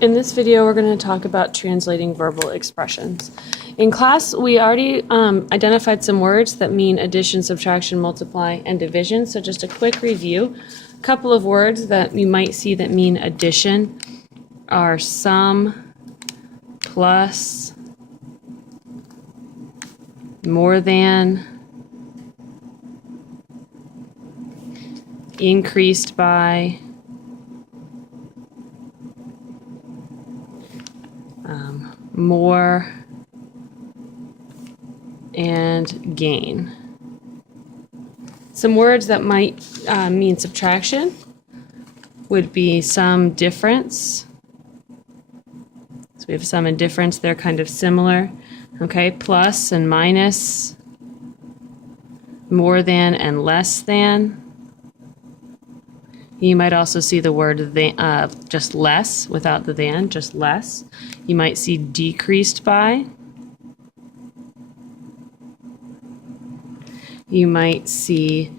In this video, we're going to talk about translating verbal expressions. In class, we already identified some words that mean addition, subtraction, multiply, and division. So just a quick review. A couple of words that you might see that mean addition are sum, plus, more than, increased by, more, and gain. Some words that might mean subtraction would be sum, difference. So we have sum and difference, they're kind of similar. Okay, plus and minus, more than and less than. You might also see the word just less without the than, just less. You might see decreased by. You might see,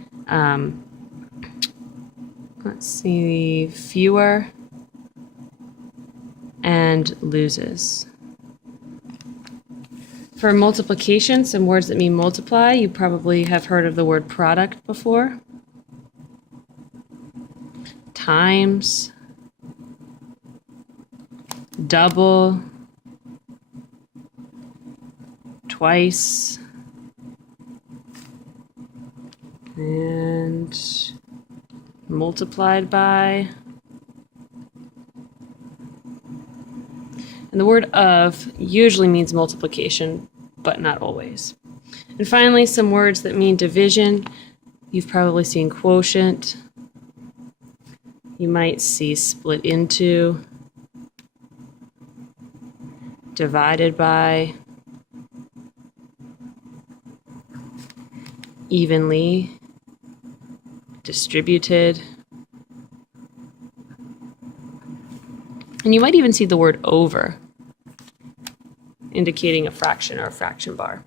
fewer and loses. For multiplication, some words that mean multiply, you probably have heard of the word product before. Times, double, twice, and multiplied by. And the word of usually means multiplication, but not always. And finally, some words that mean division. You've probably seen quotient. You might see split into, divided by, evenly, distributed. And you might even see the word over, indicating a fraction or a fraction bar.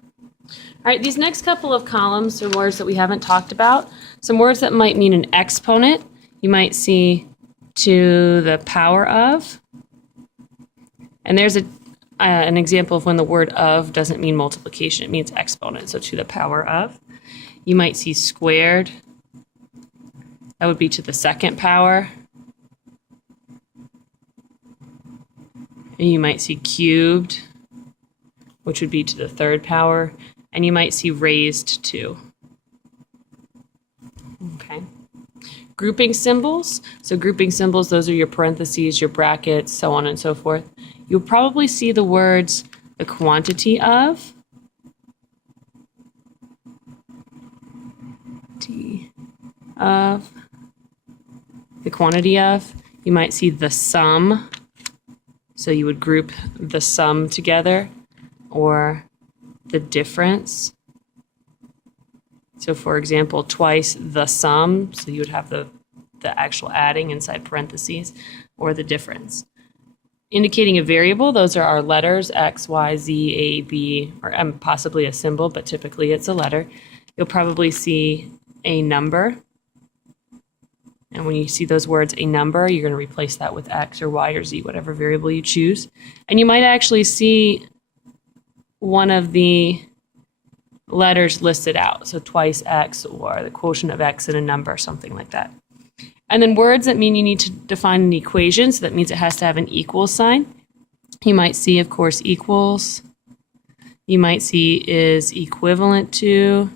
All right, these next couple of columns are words that we haven't talked about. Some words that might mean an exponent. You might see to the power of. And there's an example of when the word of doesn't mean multiplication, it means exponent, so to the power of. You might see squared. That would be to the second power. And you might see cubed, which would be to the third power. And you might see raised to. Okay. Grouping symbols. So grouping symbols, those are your parentheses, your brackets, so on and so forth. You'll probably see the words the quantity of, the quantity of. You might see the sum. So you would group the sum together, or the difference. So for example, twice the sum, so you would have the actual adding inside parentheses, or the difference. Indicating a variable, those are our letters, X, Y, Z, A, B, or possibly a symbol, but typically it's a letter. You'll probably see a number. And when you see those words, a number, you're going to replace that with X or Y or Z, whatever variable you choose. And you might actually see one of the letters listed out, so twice X or the quotient of X in a number, something like that. And then words that mean you need to define an equation, so that means it has to have an equal sign. You might see, of course, equals. You might see is equivalent to.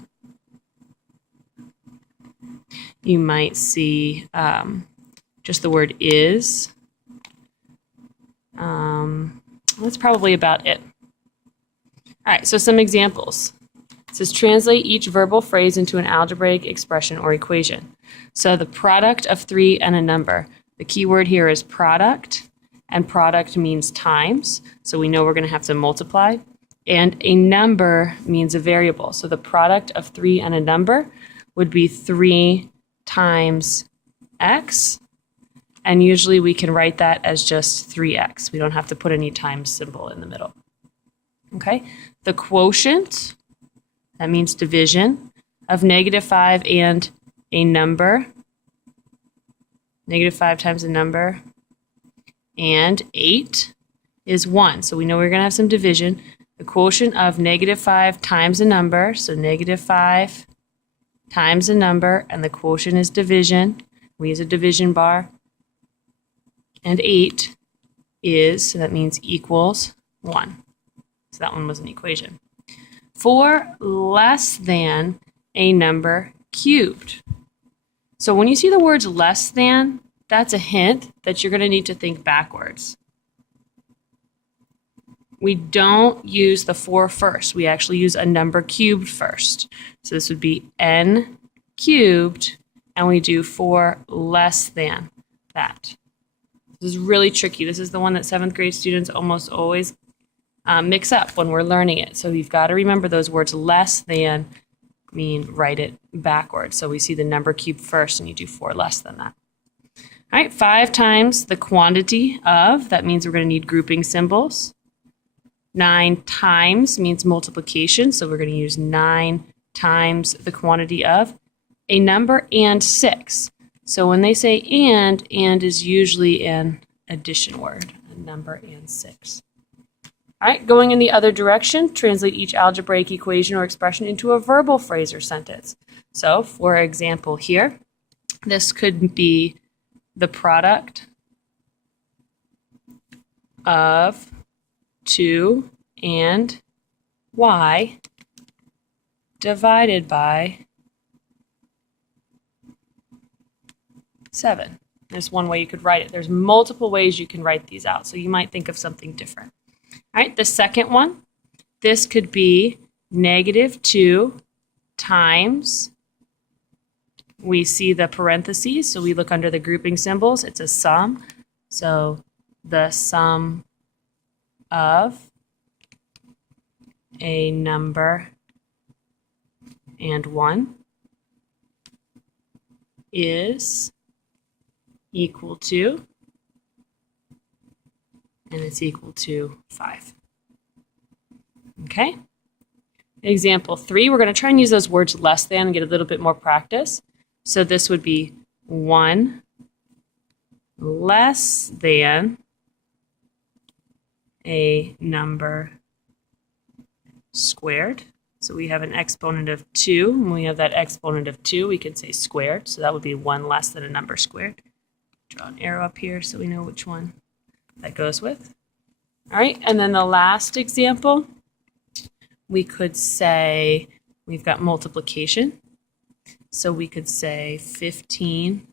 You might see just the word is. That's probably about it. All right, so some examples. It says translate each verbal phrase into an algebraic expression or equation. So the product of 3 and a number. The key word here is product, and product means times. So we know we're going to have to multiply. And a number means a variable. So the product of 3 and a number would be 3 times x. And usually we can write that as just 3x. We don't have to put any times symbol in the middle. Okay, the quotient, that means division, of -5 and a number, -5 times a number, and 8 is 1. So we know we're going to have some division. The quotient of -5 times a number, so -5 times a number, and the quotient is division. We use a division bar. And 8 is, so that means equals 1. So that one was an equation. 4 less than a number cubed. So when you see the words less than, that's a hint that you're going to need to think backwards. We don't use the 4 first. We actually use a number cubed first. So this would be n cubed, and we do 4 less than that. This is really tricky. This is the one that 7th grade students almost always mix up when we're learning it. So you've got to remember those words less than mean write it backwards. So we see the number cubed first, and you do 4 less than that. All right, 5 times the quantity of, that means we're going to need grouping symbols. 9 times means multiplication, so we're going to use 9 times the quantity of a number and 6. So when they say and is usually an addition word, a number and 6. All right, going in the other direction, translate each algebraic equation or expression into a verbal phrase or sentence. So, for example here, this could be the product of 2 and y divided by 7. There's one way you could write it. There's multiple ways you can write these out, so you might think of something different. All right, the second one, this could be -2 times, we see the parentheses, so we look under the grouping symbols. It's a sum, so the sum of a number and 1 is equal to, and it's equal to 5. Okay? Example 3, we're going to try and use those words less than and get a little bit more practice. So this would be 1 less than a number squared. So we have an exponent of 2. When we have that exponent of 2, we can say squared. So that would be 1 less than a number squared. Draw an arrow up here so we know which one that goes with. All right, and then the last example, we could say we've got multiplication. So we could say 15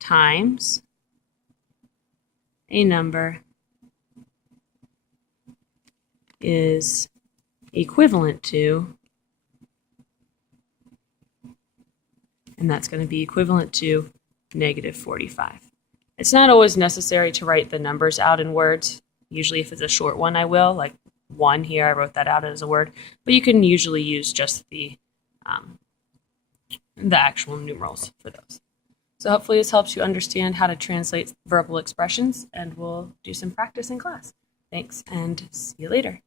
times a number is equivalent to, and that's going to be equivalent to -45. It's not always necessary to write the numbers out in words. Usually if it's a short one, I will, like 1 here, I wrote that out as a word, but you can usually use just the actual numerals for those. So hopefully this helps you understand how to translate verbal expressions, and we'll do some practice in class. Thanks, and see you later.